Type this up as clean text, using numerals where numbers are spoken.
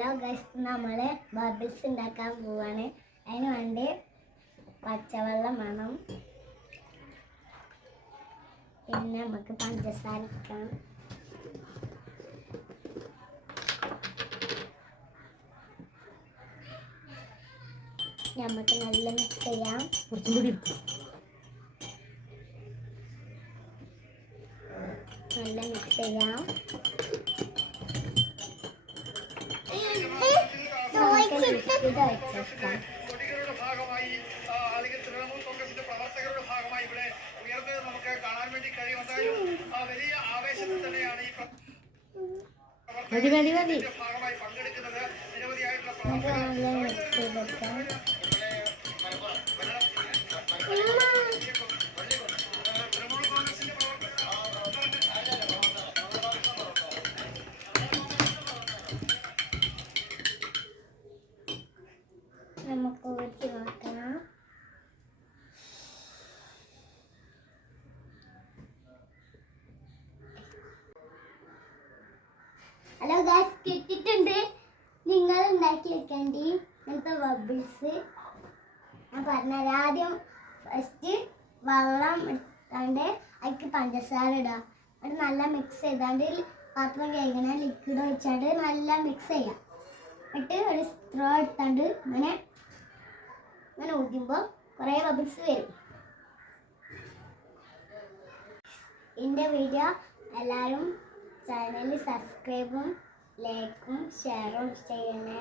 Hello guys, നമ്മൾ bubbles ഉണ്ടാക്കാൻ പോവാണ്. അതിന് വേണ്ടി പച്ചവെള്ളം വേണം, പിന്നെ നമുക്ക് പഞ്ചസാര ഇടാം, നമുക്ക് നല്ല മിക്സ് ചെയ്യാം. നല്ല മിക്സ് ചെയ്യാം. കൊടികളുടെ ഭാഗമായി അല്ലെങ്കിൽ തൃണമൂൽ കോൺഗ്രസിന്റെ പ്രവർത്തകരുടെ ഭാഗമായി ഇവിടെ ഉയർന്നത് നമുക്ക് കാണാൻ വേണ്ടി കഴിയും. എന്തായാലും വലിയ ആവേശത്തിൽ തന്നെയാണ് ഈ പ്രവർത്തകരുടെ ഭാഗമായി പങ്കെടുക്കുന്നത്. നിരവധിയായിട്ടുള്ള തൃണമൂൽ കോൺഗ്രസിന്റെ നമുക്ക് ഊറ്റി നോക്കണം. ഹലോ ഗൈസ്, കിട്ടിയിട്ടുണ്ട്. നിങ്ങൾ ഉണ്ടാക്കി വെക്കേണ്ടി ഇങ്ങനത്തെ ബബിൾസ് ഞാൻ പറഞ്ഞുതരാം. ആദ്യം ഫസ്റ്റ് വെള്ളം എടുത്താണ്ട് അതിക്ക് പഞ്ചസാര ഇടാം. അത് നല്ല മിക്സ് ചെയ്താണ്ട് പാത്രം കഴുകണ ലിക്വിഡ് ഒഴിച്ചാണ്ട് നല്ല മിക്സ് ചെയ്യാം. എന്നിട്ട് ഒരു സ്ട്രോ എടുത്താണ്ട് ഇങ്ങനെ ഊതുമ്പോൾ കുറേ ബബിൾസ് വരും. എൻ്റെ വീഡിയോ എല്ലാവരും ചാനൽ സബ്സ്ക്രൈബും ലൈക്കും ഷെയറും ചെയ്യണേ.